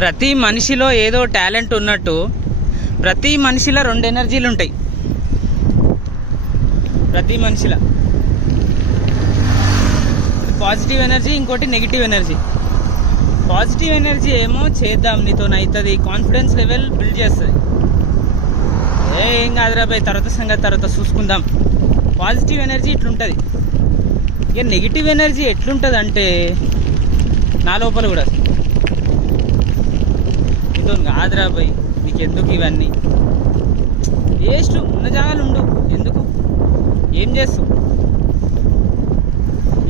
ప్రతి మనిషిలో ఏదో టాలెంట్ ఉన్నట్టు ప్రతి మనిషిలో రెండు ఎనర్జీలు ఉంటాయి. ప్రతి మనిషిలో పాజిటివ్ ఎనర్జీ, ఇంకోటి నెగిటివ్ ఎనర్జీ. పాజిటివ్ ఎనర్జీ ఏమో చేద్దాం, నీతో అవుతుంది, కాన్ఫిడెన్స్ లెవెల్ బిల్డ్ చేస్తుంది. ఏం కాదురా భయ్, తర్వాత చూసుకుందాం. పాజిటివ్ ఎనర్జీ ఇట్లుంటుంది. ఇక నెగిటివ్ ఎనర్జీ ఎట్లుంటుంది అంటే నా లోపల కూడా నీతో కాదురా భయ్, నీకెందుకు ఇవన్నీ, వేస్ట్, ఉన్న జాగాలు ఉండు, ఎందుకు, ఏం చేస్తావు,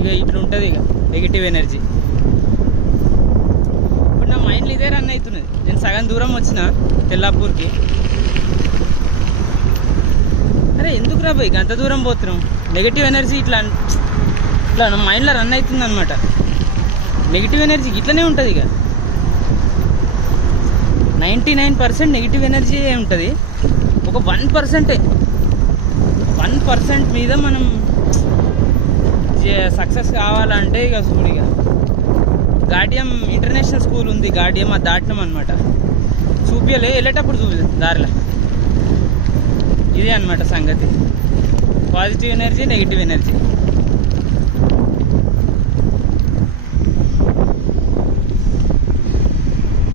ఇక ఇట్లుంటుంది. ఇక నెగిటివ్ ఎనర్జీ ఇప్పుడు నా మైండ్లో ఇదే రన్ అవుతున్నది. నేను సగం దూరం వచ్చిన తెల్లాపూర్కి, అరే ఎందుకు రా భయ్ అంత దూరం పోతున్నాం. నెగిటివ్ ఎనర్జీ ఇట్లా నా మైండ్లో రన్ అవుతుంది అనమాట. నెగిటివ్ ఎనర్జీ ఇట్లనే ఉంటుంది. ఇక 99% నెగిటివ్ ఎనర్జీ ఉంటుంది. ఒక 1% మీద మనం సక్సెస్ కావాలంటే ఇక చూడు, ఇక గాడియం ఇంటర్నేషనల్ స్కూల్ ఉంది, గాడియం అది దాటినాం అనమాట. చూపించలే, వెళ్ళేటప్పుడు చూపి దారిలో. ఇదే అనమాట సంగతి, పాజిటివ్ ఎనర్జీ, నెగిటివ్ ఎనర్జీ.